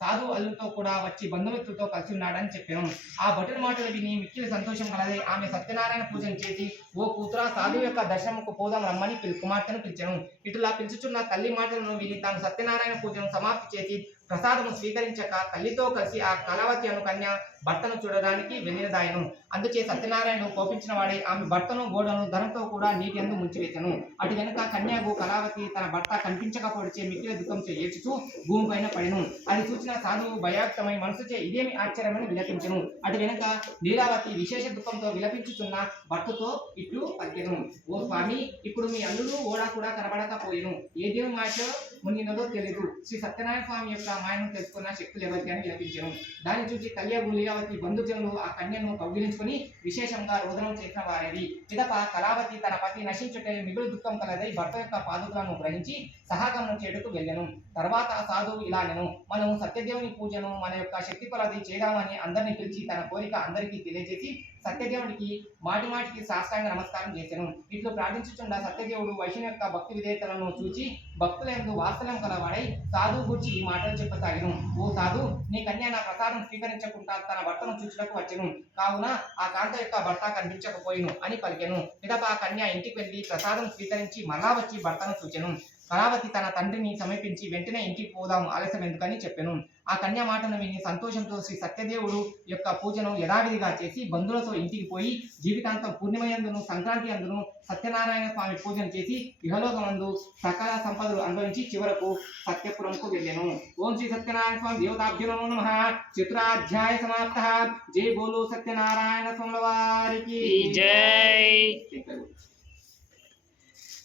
సాధు అల్లుతో కూడా వచ్చి బంధుమిత్రులతో కలిసి ఉన్నాడని చెప్పాను. ఆ భటుని మాటలు విని మిక్కిలి సంతోషం కలది. ఆమె సత్యనారాయణ పూజను చేసి, ఓ కూతురా, సాధువు యొక్క దర్శనముకు పోదాం రమ్మని కుమార్తెను పిలిచెను. ఇటులా పిలుచుచున్న తల్లి మాటలను విని తాను సత్యనారాయణ పూజను సమాప్తి చేసి ప్రసాదము స్వీకరించక తల్లితో కలిసి ఆ కళావతి అను కన్య భర్తను చూడడానికి వెళ్ళినదాయను. అందుచే సత్యనారాయణుడు కోపించిన వాడే ఆమె భర్తను గోడను ధనంతో కూడా నీటి యందు ముంచివేసెను. అటు వెనుక కన్యకు కళావతి తన భర్త కనిపించకపోవచ్చే మిక్కిలి దుఃఖంచే ఏడ్చుచూ భూమి పైన పడెను. అది చూసిన సాధువు భయాక్తమై మనసుచే ఇదేమి ఆశ్చర్యమని విలపించెను. అటు వెనుక లీలావతి విశేష దుఃఖంతో విలపించుచున్న భర్తతో ఇట్లు పలికెను. ఓ స్వామి, ఇప్పుడు మీ అల్లుడు ఓడా కూడా కనబడకపోయెను. ఏ దేవుని మాటలో మునిగినదో తెలియదు. శ్రీ సత్యనారాయణ స్వామి యొక్క మాయను తెలుసుకున్న శక్తులు ఎవరికి అని విలపించెను. దాన్ని చూసి కళ్యాణు లీలావతి బంధుజనులు ఆ కన్యను కౌగిలించుకుని విశేషంగా రోదనం చేసిన వారేది. పిదప కళావతి తన పతి నశించుటే మిగులు దుఃఖం కలదై భర్త యొక్క పాదుకలను గ్రహించి సహాగమనం చేయుటకు వెళ్ళెను. తర్వాత సాధువు ఇలా నేను, మనం సత్యదేవుని పూజను మన యొక్క శక్తి కొలది చేద్దామని అందరినీ పిలిచి తన కోరిక అందరికీ తెలియజేసి సత్యదేవునికి మాటి మాటికి సాష్టాంగ నమస్కారం చేసెను. ఇట్లు ప్రార్థించుచుండ సత్యదేవుడు వైష్ణవు యొక్క భక్తి విధేయతలను చూచి భక్తుల యందు వాత్సల్యం కలవాడై సాధువు గురించి ఈ మాటలు చెప్పసాగెను. ఓ సాధు, నీ కన్య నా ప్రసాదం స్వీకరించకుండా తన భర్తను చూచుటకు వచ్చెను. కావున ఆ కాంత యొక్క భర్త కనిపించకపోయిను అని పలికెను. పిదప ఆ కన్య ఇంటికి వెళ్లి ప్రసాదం స్వీకరించి మరలా వచ్చి భర్తను చూచెను. కళావతి తన తండ్రిని సమీపించి వెంటనే ఇంటికి పోదాము, ఆలస్యం ఎందుకని చెప్పెను. ఆ కన్య మాటను విని సంతోషంతో శ్రీ సత్యదేవుడు యొక్క పూజను యథావిధిగా చేసి బంధువులతో ఇంటికి పోయి జీవితాంతం పూర్ణిమయందును సంక్రాంతి అందును సత్యనారాయణ స్వామి పూజను చేసి ఇహలోకమందు సకల సంపదలు అనుభవించి చివరకు సత్యపురంకు వెళ్ళెను. ఓం శ్రీ సత్యనారాయణ స్వామి దేవతాభ్యో నమః. చతురాధ్యాయ సమాప్తః. జై బోలో సత్యనారాయణ స్వామి వారికి జై.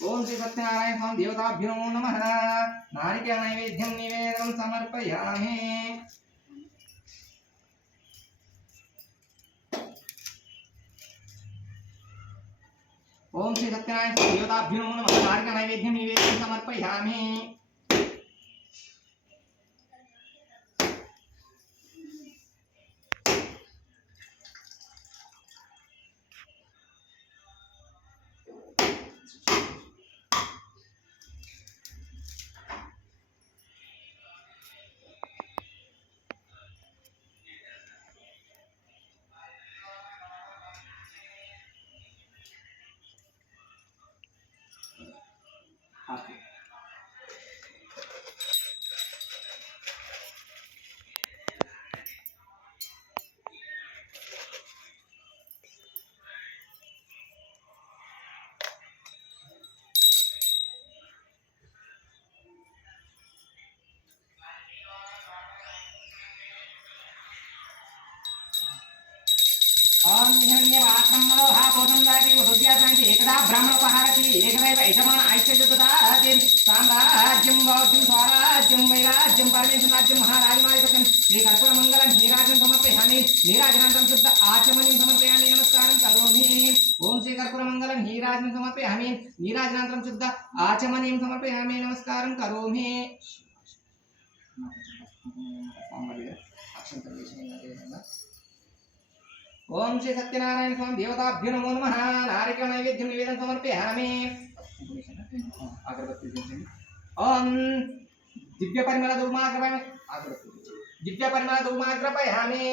ఓం శ్రీ సత్యనారాయణ స్వామి దేవతాభ్యో నమః. నారికేళ నైవేద్యం నివేదనం సమర్పయామి. ఓం శ్రీ సత్యనారాయణ స్వామి దేవతాభ్యో నమః. నారికేళ నైవేద్యం నివేదనం సమర్పయామి. ఓం హిరణ్యవాక్రమ్మలో పూర్ణం దాటి వృద్ధ్యాసానికి ఏకదా బ్రాహ్మణోపహారతి ఏకదైవ యజమాన ఐశ్వర్యుతాది సామ్రాజ్యం బౌద్ధ్యం స్వరాజ్యం వైరాజ్యం పరమేశ్వరాజ్యం మహారాజమాధిపత్యం శ్రీ కర్పూర మంగళం నీరాజనం సమర్పయామి. నీరాజనాంతరం శుద్ధ ఆచమనీయం సమర్పయామి. నమస్కారం కరోమి. ఓం శ్రీ కర్పూర మంగళం నీరాజనం సమర్పయామి. నీరాజనాంతరం శుద్ధ ఆచమనీయం సమర్పయామి. నమస్కారం కరోమి. ఓం శ్రీ సత్యనారాయణ స్వామి దేవతాభ్యో నమో నమః. నారికేళ నైవేద్యం నివేదనం సమర్పయామి. ఓం దివ్య పరిమళ ధూమాగ్రపయామి. దివ్య పరిమళ ధూమాగ్రపయామి.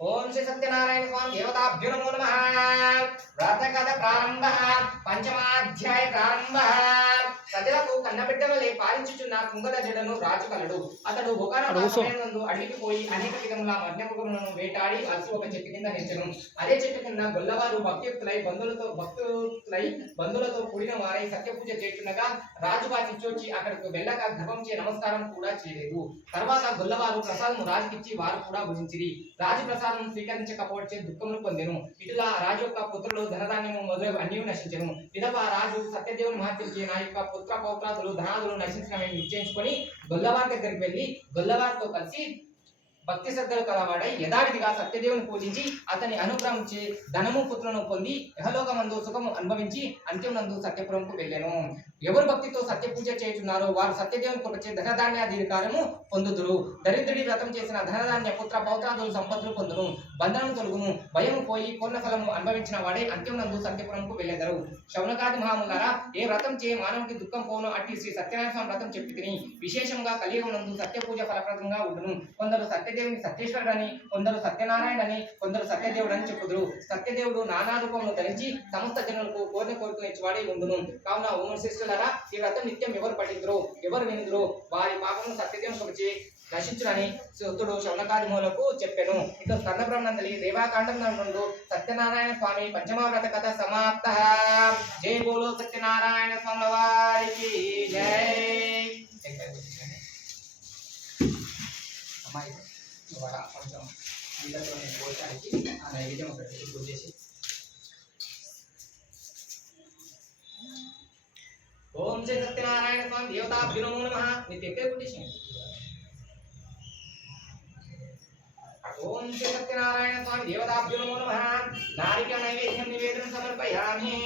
ఓం శ్రీ సత్యనారాయణ స్వామి దేవతాభ్యో నమో నమః. వ్రతకథ ప్రారంభ. పంచమాధ్యాయ ప్రారంభ. ప్రజలకు కన్నబిడ్డవలే పాలించుచున్న కుంగద జడను రాజు కలడు. అతడు ఒకనొక సమయమందు అడవికి పోయి అనేక విధముల మద్యపుగులను వేటాడి అలసి ఒక చెట్టు కింద నిలిచెను. అదే చెట్టు కింద గొల్లవారు భక్తులై బంధువులతో కూడిన వారై సత్యపూజ చేస్తుండగా రాజు వారిని చూచి అక్కడికి వెళ్ళక గర్వం చే నమస్కారం కూడా చేయలేదు. తర్వాత గొల్లవారు ప్రసాదం రాజుకిచ్చి వారు కూడా భుజించిరి. రాజు ప్రసాదం స్వీకరించకపోవచ్చే దుఃఖమును పొందెను. ఇటులా రాజు యొక్క పుత్రులు ధనధాన్యము మొదలగు అన్నీ నశించెను. పిదప రాజు సత్యదేవుని మహత్యం నా యొక్క పుత్ర పౌత్రాదులు ధనాదులు నశించినవి నిశ్చయించుకొని గొల్లవారి దగ్గరికి వెళ్ళి గొల్లవారితో కలిసి భక్తి శ్రద్ధలు కలవాడై యథావిధిగా సత్యదేవుని పూజించి అతని అనుగ్రహించి ధనము పుత్రులను పొంది యహలోకమందు సుఖము అనుభవించి అంత్యమునందు సత్యపురంకు వెళ్ళెను. ఎవరు భక్తితో సత్య పూజ చేయుచున్నారో వారు సత్యదేవుని కృపచే ధనధాన్యాధికారము పొందుదురు. దరిద్రుడి వ్రతం చేసిన ధనధాన్య పుత్ర పౌత్రాదులు సంపత్తులు పొందును. బంధనం తొలుగును. భయము పోయి పూర్ణ ఫలము అనుభవించిన వాడే అంత్యమునందు సత్యపురంకు వెళ్ళెదరు. శౌనకాది మహాములారా, ఏ వ్రతం చే మానవుడికి దుఃఖం పోను అట్టి శ్రీ సత్యనారాయణ స్వామి వ్రతం చెప్పి తిని విశేషంగా కలియుగమునందు సత్య పూజ ఫలప్రదంగా ఉండును. కొందరు సత్యదేవుని సత్యేశ్వరుడని, కొందరు సత్యనారాయణని, కొందరు సత్యదేవుడు అని చెప్పుదురు. సత్యదేవుడు నానా రూపమును ధరించి సమస్త జనులకు కోరిన కోరికలు ఇచ్చేవాడే ఉండును. కావున ఓం శిష్యులారా, ఈ వ్రతం నిత్యం ఎవరు పఠించురో ఎవరు వినుదురో వారి పాపము సత్యదేవుని కొలిచి నశించునని సుతుడు శౌనకాదిములకు చెప్పెను. ఇటు స్కందపురంనందలి రేవాకాండం నందు సత్యనారాయణ స్వామి పంచమవ్రత కథ సమాప్త. జై బోలో సత్యనారాయణ స్వామి వారికి జై. అమ్మాయి కొంచెం నీళ్ళతో పోయడానికి ఆ నైవేద్యం ఒకటి పూజ చేసి. ఓం శ్రీ సత్యనారాయణ స్వామి దేవతాభ్యో నమో నమః. మీరు ఎక్కడ పూజ. ఓం శ్రీ సత్యనారాయణ స్వామి దేవతాభ్యో నమో నమః. నారిక నైవేద్యం నివేదనం సమర్పయామి.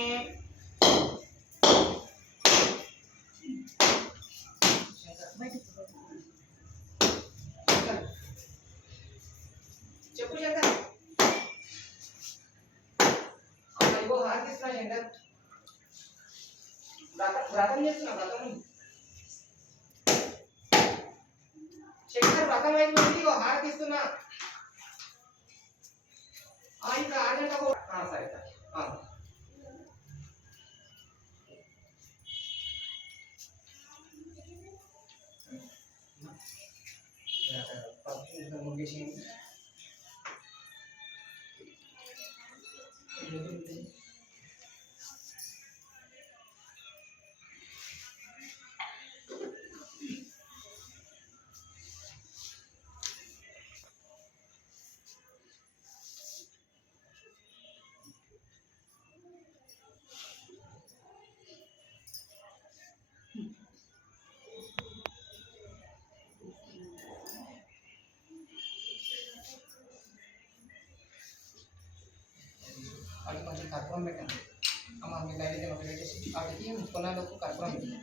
చెప్పు శంకర్. ఇగో హారతిస్తున్నా శంకర్. వ్రతం చేస్తున్నా. వ్రతం శంకర్ వ్రతం అయిపోయింది. ఇగో హారతిస్తున్నా. ఇంకా అర్జెంట్ సరే సరే. ముగిసి అది కొంచెం కర్పూరం పెట్టండి. అమ్మ మీ నైవేద్యం ఒకటి పెట్టేసి వాటికి కొనాలకు కర్పూరం పెట్టండి.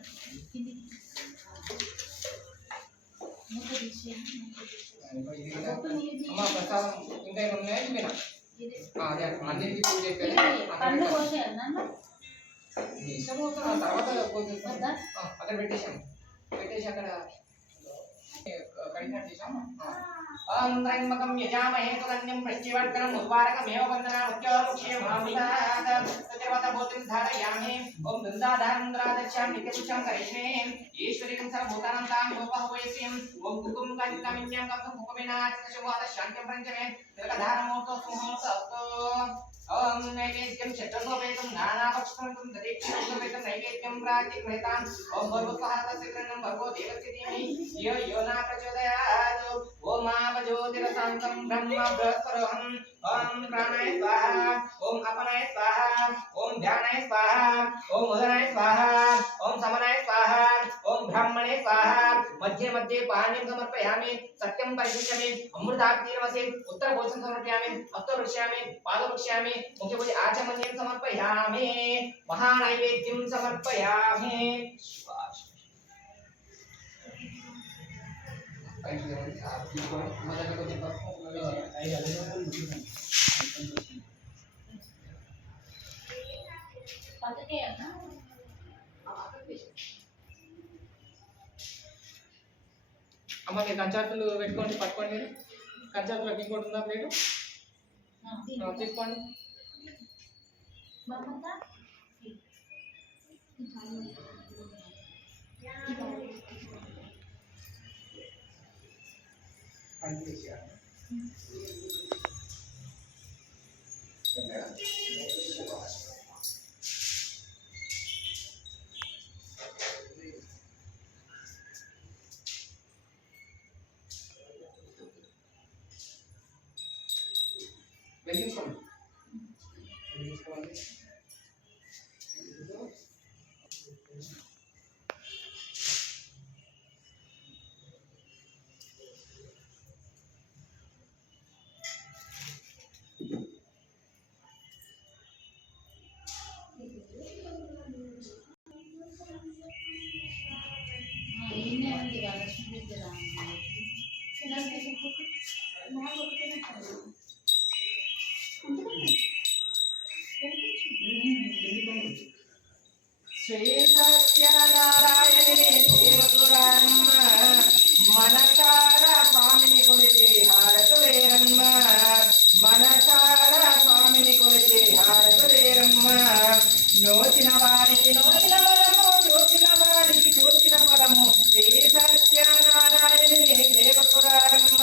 అమ్మ ప్రసాదం ఇంకా ఏమైనా ఉన్నాయా? మీనా అదే అన్నింటికి పూజ అయిపోయి ఇష్టం అవుతున్నా. తర్వాత అక్కడ పెట్టేసాము. పెట్టేసి అక్కడ కడిగినట్టు చేసాము. ఓం త్రయంబకం యజామహే సుగంధిం పుష్టివర్ధనం ఉర్వారకమేవ వందనామత్యోర్ముఖ్యే మహామృతాత్ తదేవత భూతిం ధారయామి. ఓం దుందాధారంద్రాదర్శాం నిత్యపుష్యం కరిష్మే ఈశ్వరీం సర్వభూతానాం తాం యోపహవయసిం. ఓం కుకుం కంకమిన్యం కంకం కుకుమినాచితశుభాత శాంత్యం పంచమే తిలకధారమూర్తో సుముహూర్తస్తు. ఓం నైవేద్యం చతుర్భవేతం నానాపక్షం దదీక్షణం నైవేద్యం ప్రాతిగృహీతాం. ఓం భర్గోస్వహతస్య భర్గో దేవస్య ధీమహి ధియో యో న ప్రచోదయాత్. ఓం ఆపజ్యోతిరసాంతం బ్రహ్మ బృహస్పరోహం. ఓం ప్రాణాయ స్వాహా. ఓం అపనాయ స్వాహా. ఓం ధ్యానాయ స్వాహా. ఓం ఉదనాయ స్వాహా. ఓం సమనాయ స్వాహా. ఓం బ్రాహ్మణే స్వాహా. మధ్య మధ్య పాణ్యం సమర్పయామి. సత్యం పరిశుష్యామి. అమృతాగ్నిరవసే ఉత్తరభోజనం సమర్పయామి. హస్తో వృక్ష్యామి. పాద వృక్ష్యామి. ముఖ్యభుజ ఆచమన్యం సమర్పయామి. మహానైవేద్యం సమర్పయామి. అమ్మ మీరు కంచార్తులు పెట్టుకోండి. పట్టుకోండి. కంచార్తులకు ఇంకోటి ఉందా ప్లేటు? తీసుకోండి. వెలిగించుకోండి. వెలిగించుకోండి. శ్రీ సత్యనారాయణి దేవపురాణమ్మ మనసార స్వామిని కొలిచి హారతులేరమ్మ మనసార స్వామిని కొలిచి హారతులేరమ్మ నోచిన వారికి నోచిన ఫలము చూసిన వారికి చూసిన ఫలము శ్రీ సత్యనారాయణి దేవపురాణమ్మ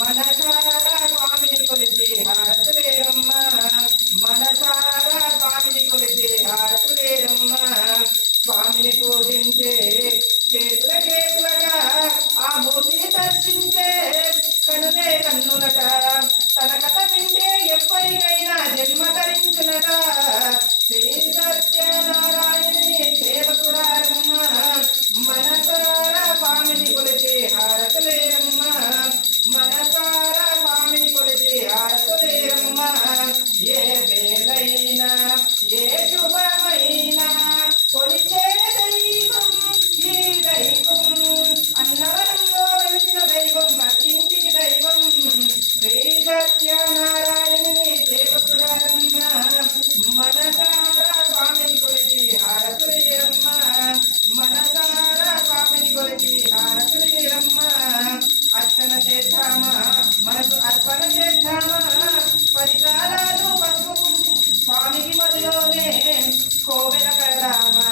మనసార స్వామిని కొలిచి హారతులేరమ్మ మనసార స్వామిని కొలిచి హారతులేరమ్మ స్వామిని పూజించే చేతులగా ఆ మూర్తిని దర్శించే కనులే కన్నులట తన కథ వింటే ఎప్పటికైనా జన్మ ధరించునట శ్రీ సత్యనారాయణి దేవపురారమ్మ మనసార స్వామిని కొలిచి హారతులేరమ్మ మనసార స్వామిని కొలిచి హారతులేరమ్మ ఏ వేళైనా ఏ శుభమైనా కొలిచే దైవం ఈ దైవం అన్నవరంలో వెలిసిన దైవం ఇంటికి దైవం శ్రీ సత్యనారాయణి దేవపురారమ్మ మనసార స్వామిని కొలిచి హారతులేరమ్మ మనసార స్వామిని కొలిచి హారతులేరమ్మ అర్చన చేద్దామా మనకు అర్పణ చేద్దామా పరికారాలు పసుపు స్వామికి మదిలోనే కోవెల కడదామా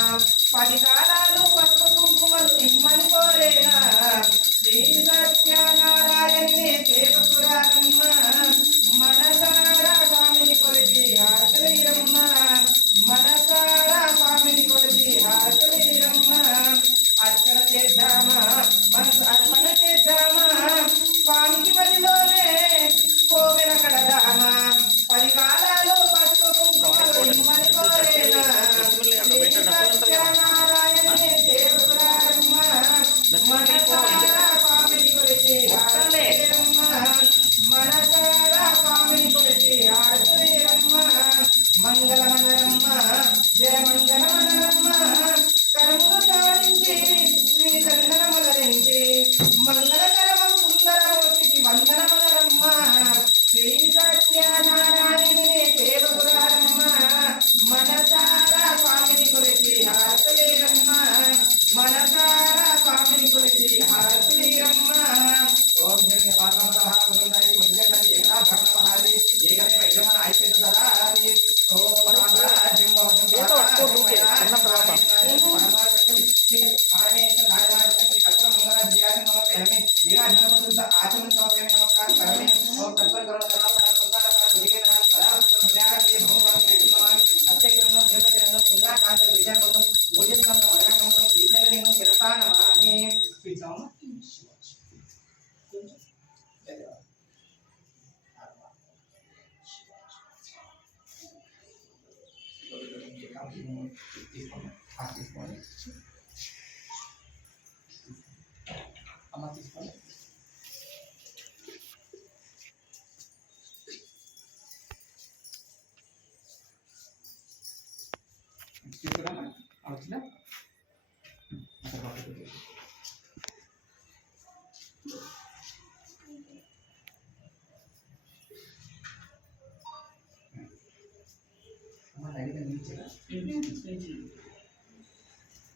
పరికారాలు పసుపు కుంకుమలు ఇమ్మని కోరేనా శ్రీ సత్యనారాయణి దేవపురారమ్మ మనసార స్వామిని కొలిచి హారతులేరమ్మ మనసార స్వామిని కొలిచి హారతులేరమ్మ అర్చన చేద్దామా మనసు అర్పణ చేద్దామా స్వామికి మదిలోనే కోవెల కడదామా పరికారాలు పసుపు కుంకుమలు ఇమ్మని కోరేనా సత్యనారాయణి దేవపురారమ్మ మనసార స్వామిని కొలిచి హారతులేరమ్మ మనసార స్వామిని కొలిచి హారతులేరమ్మ మంగళమనరమ్మ జయ మంగళమనరమ్మ కరములు సాధించి శ్రీ దండనమలరించి మంగళకరమ సుందరమూర్తికి వందనమనరమ్మ శ్రీ సత్యనారాయణి దేవపురారమ్మ మనసార స్వామిని కొలిచి హారతులేరమ్మ మనసార స్వామిని కొలిచి హారతులేరమ్మ ఓం జగన్ వాతావరణ బృందాయి ముద్గని ఏకాభ్రమణ మహాది ఏకమే వైద్యమన ఐక్యత దరాది ఓం రాజ్యం భవతం చిన్న తర్వాత పారమేశ్వర నారాయణ కల్పన మంగళ జియాజన నమస్కారమే జియాజన సంత ఆచరణ సమర్పయామి నమస్కారం కరమే ఓం తత్పర కరుణ కరుణ సంతాన సుఖే నామ సదా మధ్యాహ్న భగవాన్ శ్రీ నమామి అత్యక్రమం దేవజనం సుందర కాంత విజయమంగం భోజనం వరణంగం దీపలింగం చిరతానమామి పిచామ తీసుకోండి అమ్మ తీసుకోండి తీసుకురామా వచ్చిందా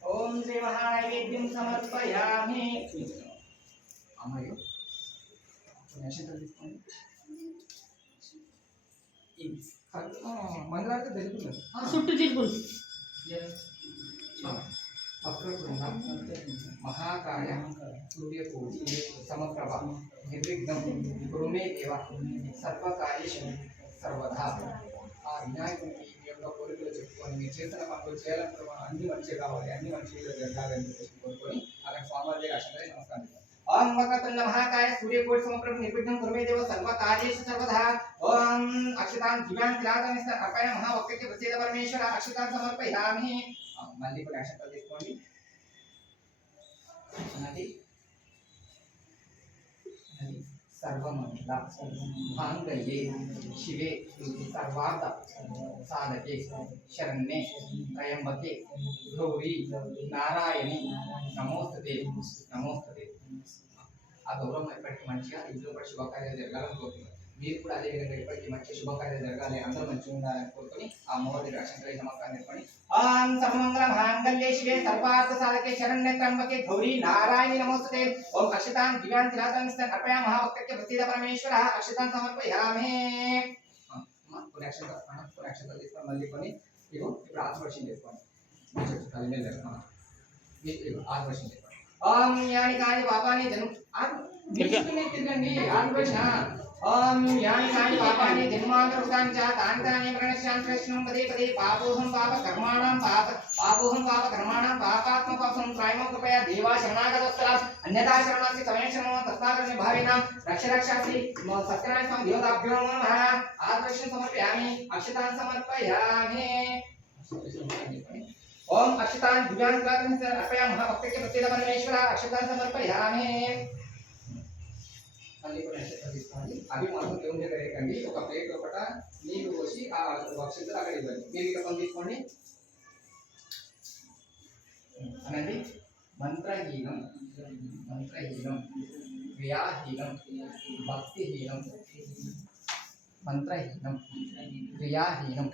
ఓం శ్రీ మహానైవేద్యం సమర్పయామి అమ్మయ్య నక్షత్రం తీసుకోండి మంగళారతి తెలుపుతుంది చుట్టూ తిరుగుడు మహాకాయ సూర్యకోటి సమప్రభ నిర్విఘ్నం కురుమే దేవ సర్వకార్యేషు సర్వదా ఆ వినాయకుడికి మీ యొక్క కోరికలు చెప్పుకొని మీరు చేసిన పనులు చేయాలనుకున్న అన్ని మంచిగా కావాలి అన్ని మంచిగా జరగాలని చెప్పేసి కోరుకొని అక్కడ స్వామివారి అక్షరాన్ని నమస్కారం ఓం వక్రతుండ మహాకాయ సూర్యకోటి సమప్రభ నిర్విఘ్నం కురుమే దేవ సర్వకార్యేషు సర్వదా ఓం అక్షతాన్ దివ్యాన్ కిరాతమిస్త అర్పయ మహావక్రకి ప్రసేద పరమేశ్వర అక్షతాన్ సమర్పయామి మళ్ళీ కూడా అక్షతాలు తీసుకోండి सर्वमंगल मांगल्ये शिवे सर्वार्थ साधके शरण्ये त्र्यंबके गौरी नारायणी नमोस्तुते नमोस्तुते ఆ గౌరవం ఎప్పటికీ మంచిగా ఇంట్లో కూడా శుభకార్యాలు జరగాలని కోరుతున్నాను. మీరు కూడా అదే విధంగా ఎప్పటికీ మంచి శుభకార్యాలు జరగాలి, అందరూ మంచిగా ఉండాలని కోరుకొని ఆ అమ్మవారి రక్షణ నమ్మకాన్ని నేర్పని ఓం సర్వమంగళ మాంగళ్యే శివే సర్వార్థ సాధకే శరణ్య త్ర్యంబకే గౌరీ నారాయణి నమోస్తుతే. ఓం అక్షతాన్ దివ్యాన్ తిలాతాన్ అర్పయామి మహాభక్తకే ప్రసీద పరమేశ్వర. అక్షతాన్ సమర్పయామి. కొన్ని అక్షతాలు తీసుకొని మళ్ళీ కొని ఇగో ఇప్పుడు ఆత్మవర్షం చేసుకోండి. ఆత్మవర్షం చేసుకోండి. ఓం యాని కాని పాపాని తిరగండి ఆత్మవర్ష. ఓం యాని కాని పాపాని జన్మాంతర్గతాని చ తాని తాని ప్రణశ్యామి కృష్ణం పదే పదే పాపోహం కర్మాణం పాపాత్మపాసం త్రైమం కృపయా దేవా శరణాగతోత్తర అన్యథా శరణాసి సమయక్షణం తస్మాకర్ణి భావేనాం రక్షరక్షాసి సత్యనారాయణ స్వామి దేవతాభ్యో నమః. ఆత్మవర్షం సమర్పయామి. అక్షతాన్ సమర్పయామి. ఓం అక్షతాన్ దివ్యాన్ అర్పయామి మహాభక్తకే ప్రసీద పరమేశ్వర. అక్షతాన్ సమర్పయామి. మళ్ళీ కొన్ని అక్షతాలు తీసుకోండి. అవి మాత్రం దేవుని దగ్గర వేయకండి. ఒక ప్లేట్ ఒకట నీళ్లు పోసి ఆ అక్షతలు అక్కడ ఇవ్వండి. మీరు ఇక్కడ కొన్ని తీసుకోండి. అనండి మంత్రహీనం క్రియాహీనం భక్తిహీనం. మంత్రహీనం క్రియాహీనం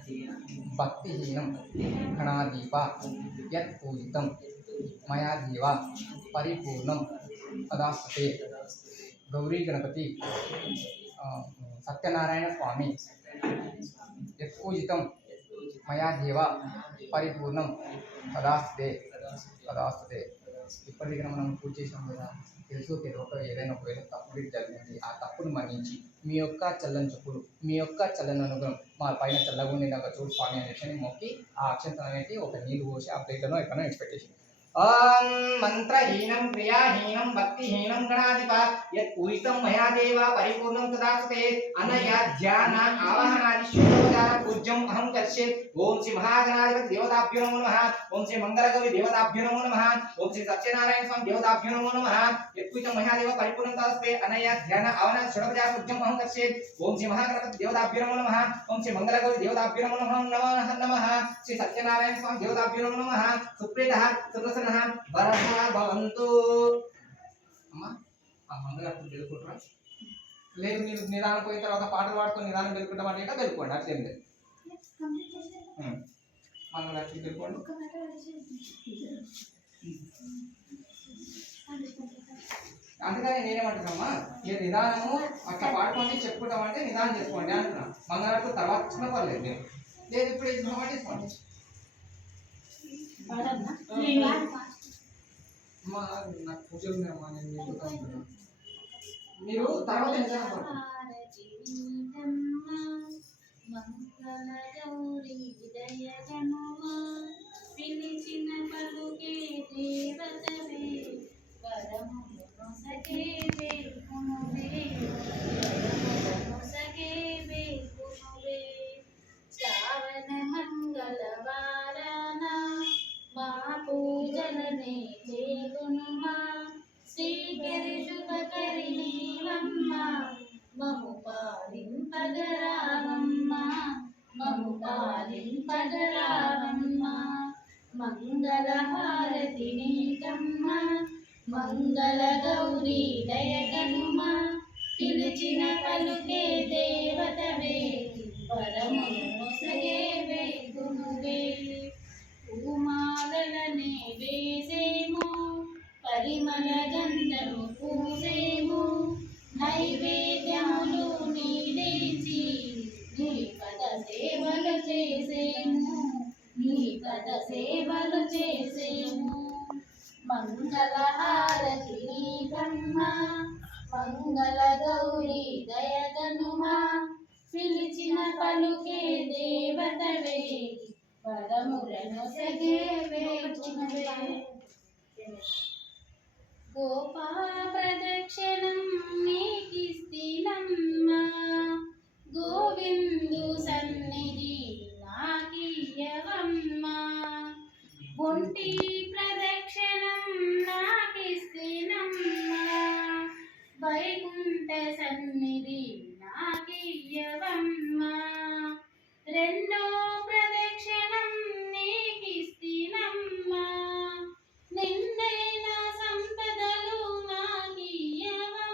భక్తిహీనం గణాదీప యత్ పూజితం మయా దేవ పరిపూర్ణం తదాస్తతే. గౌరీ గణపతి సత్యనారాయణ స్వామి యత్ పూజితం మయా దేవ పరిపూర్ణం తదాస్తతే. ఇప్పటికైనా మనం పూజ చేసాం కదా, తెలుసు తెలియక ఏదైనా ఒకవేళ తప్పుడు జరిగింది, ఆ తప్పును మన్నించి మీ యొక్క చల్లని చెప్పులు, మీ యొక్క చల్లని అనుగ్రహం మా పైన చల్లగుండి నాకు చూడు స్వామి అనేసి మొక్కి ఆ అక్షంతలు అనేది ఒక నీళ్ళు పోసి ఆ ప్లేట్లను ఎక్కడో ఎక్స్పెక్టేషన్. ఓం మంత్రహీనం క్రియాహీనం భక్తిహీనం గణాధిప యత్ పూజితం మయా దేవ పరిపూర్ణం తదాస్తతే. అనయా ధ్యాన ఆవాహనాది శుద్ధోపచార పూజ్యం అహం కరిష్యే. ఓం శ్రీ మహాగణాధిపతి దేవతాభ్యో నమో నమః. ఓం శ్రీ మంగళగౌరి దేవతాభ్యో నమో నమః. ఓం శ్రీ సత్యనారాయణ స్వామి దేవతాభ్యో నమో నమః. యత్ పూజితం మయా దేవ పరిపూర్ణం తదాస్తతే. అనయా ధ్యాన ఆవాహనాది శుద్ధోపచార పూజ్యం అహం కరిష్యే. ఓం శ్రీ మహాగణపతి దేవతాభ్యో నమో నమః. ఓం శ్రీ మంగళగౌరి దేవతాభ్యో నమో నమః. శ్రీ సత్యనారాయణ స్వామి దేవతాభ్యో నమో నమః. సుప్రీతః వరహ భవంతు. అమ్మా ఆ మంగళారతులు తెలుకుంటారా? లేదు మీరు నిదానం పోయిన తర్వాత పాటలు పాడుకొని నిదానం తెలుకుంటామంటే ఇంకా తెలుకోండి, అట్లేం లేదు. మంగళారతులు తెలుకోండి. అందుకని నేనేమంటున్నామా, ఈ నిదానము అట్లా పాడుకోండి చెప్పుకుంటామంటే నిదానం చేసుకోండి అంటున్నా. మంగళారతులు తర్వాత ఇచ్చిన పర్లేదు, మీరు లేదు ఇప్పుడు ఇచ్చిన తీసుకోండి. నాకు పూజలు ఉన్నాయమ్మా, నేను మీరు తర్వాత పిలిచిన పలుకే దేవతవే వరమును సగే వేకునువే సగే వేకునువే. శ్రావణ మంగళవారాన మా పూజలనే చేగునుమా. శ్రీకరి శుభకరి నీవమ్మ మము పాలింపగరావమ్మ మంగళహారతి నీకమ్మ మంగళ గౌరీ దయగనుమ. పిలిచిన పలుకే దేవతవే వరమును సగే వేకునువే. పూమాలనే వేసేము పరిమళ గంధము పూసేము. నైవేద్యములు నీడిచి నీ పద సేవలు చేసేము. మంగళహారతి నీకమ్మ మంగళ గౌరీ దయగనుమ. పిలిచిన పలుకే దేవతవే వరములను సగే వేకునువే. గోపా ప్రదక్షిణం నీకిస్తినమ్మ గోవిందు సన్నిధి నాకియ్యవమ్మ. ఒంటి ప్రదక్షిణం నాకిస్తినమ్మ వైకుంఠ సన్నిధి నాకియ్యవమ్మ. రెండో ప్రదక్షిణం నీకిస్తినమ్మ నిండైన సంపదలు నాకియ్యవమ్మ.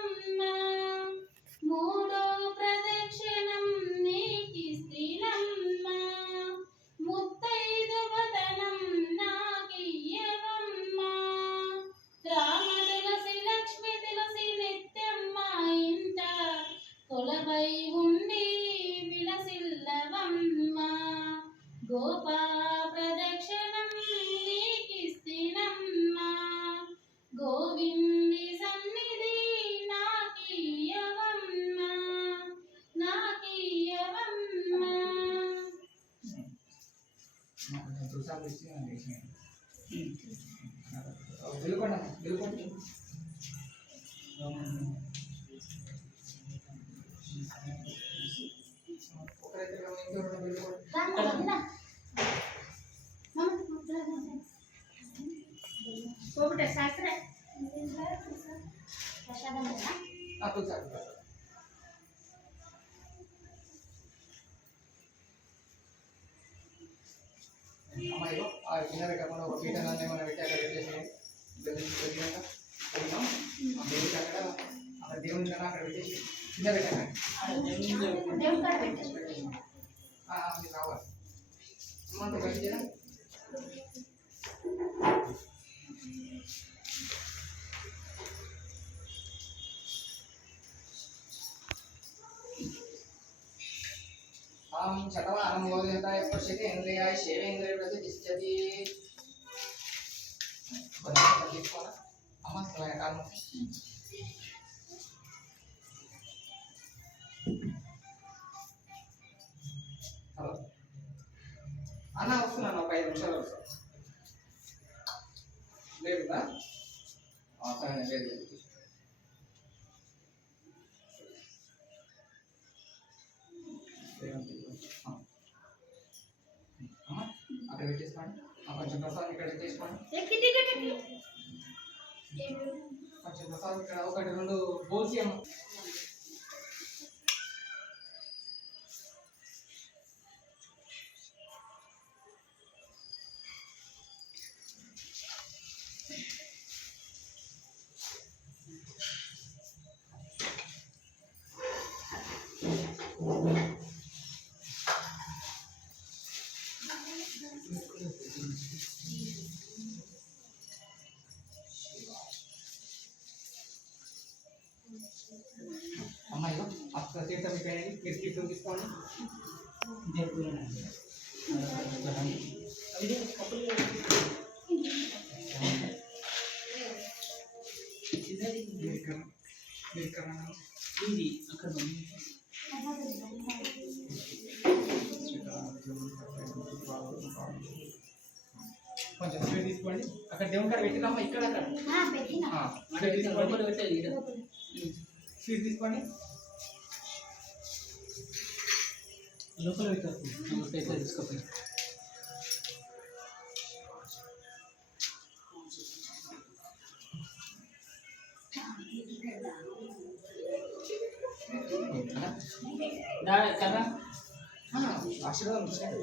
కొంచెం తులసాలు ఇచ్చి మనం చేసినాయి వెళ్ళుకోండి వెళ్ళుకోండి ఒకరైతే ఇంకో రెండు వెళ్ళుకోండి పోగొట్టే శాస్త్రే ప్రసాదం తులసాలు అమ్మాయిలో ఆ కింద పెట్టకుండా ఒక పీఠాన్ని ఏమైనా పెట్టి అక్కడ పెట్టేసి పెట్టినాక పోయినాం ఆ దేవుడికి అక్కడ దేవుని కన్నా అక్కడ పెట్టేసి కింద పెట్టాను దేవుని కాడ పెట్టేసి మీకు కావాలి అమ్మంటే బయట చేయడం शतवाहनं बोधयताय स्पर्शते इंद्रियाय शेवेन्द्रिय प्रतिष्ठति తీసుకోవాలా అమ్మ సలహా కాదు హలో అన్న వస్తున్నాను ఒక 5 నిమిషాలు వస్తాను లేదుదా సరే లేదు అక్కడ పెట్టేసుకోండి కొంచెం ప్రసాదం ఇక్కడ పెట్టేసుకోండి కొంచెం ప్రసాదం ఇక్కడ ఒకటి రెండు బోల్సి అమ్మ అమ్మాయిలో అక్కడ తీర్థం ఇక్కడండి మీరు తీర్థం తీసుకోండి ఇది అక్కడ కొంచెం స్వీట్ తీసుకోండి అక్కడ దేవుని కాడ పెట్టినామా ఇక్కడ అక్కడ స్వీట్ తీసుకోండి లోపల పెట్టారు తీసుకోపోయి కదా ఆశీర్వాదం ఇచ్చాడు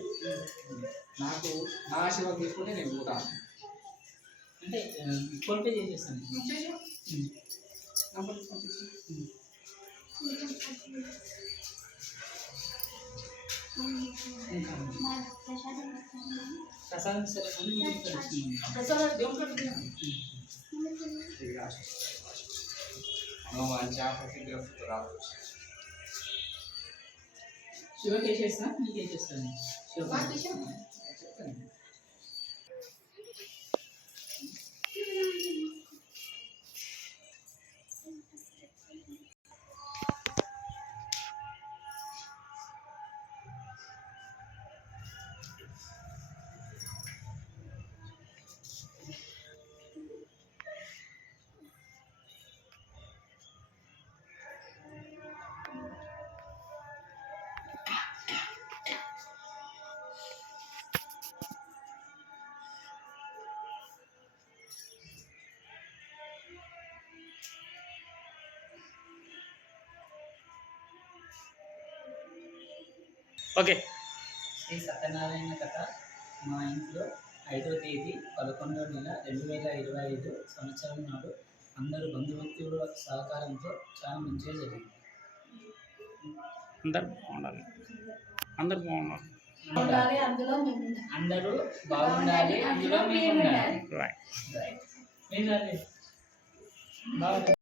నాకు నా ఆశీర్వాదం తీసుకుంటే నేను పోతాను అంటే ఫోన్ పే చేసేస్తాను ప్రసాదం సరే శివకి వేసేస్తా నీకు వేసేస్తాను చెప్తాను ఓకే శ్రీ సత్యనారాయణ కథ మా ఇంట్లో 5వ తేదీ 11వ నెల 2025 సంవత్సరం నాడు అందరూ బంధుమిత్రుల సహకారంతో చాలా మంచిగా జరిగింది. అందరూ బాగుండాలి అందరూ బాగుండాలి అందరూ బాగుండాలి అందులో మేము ఉండాలి. Right right. బాగుంది.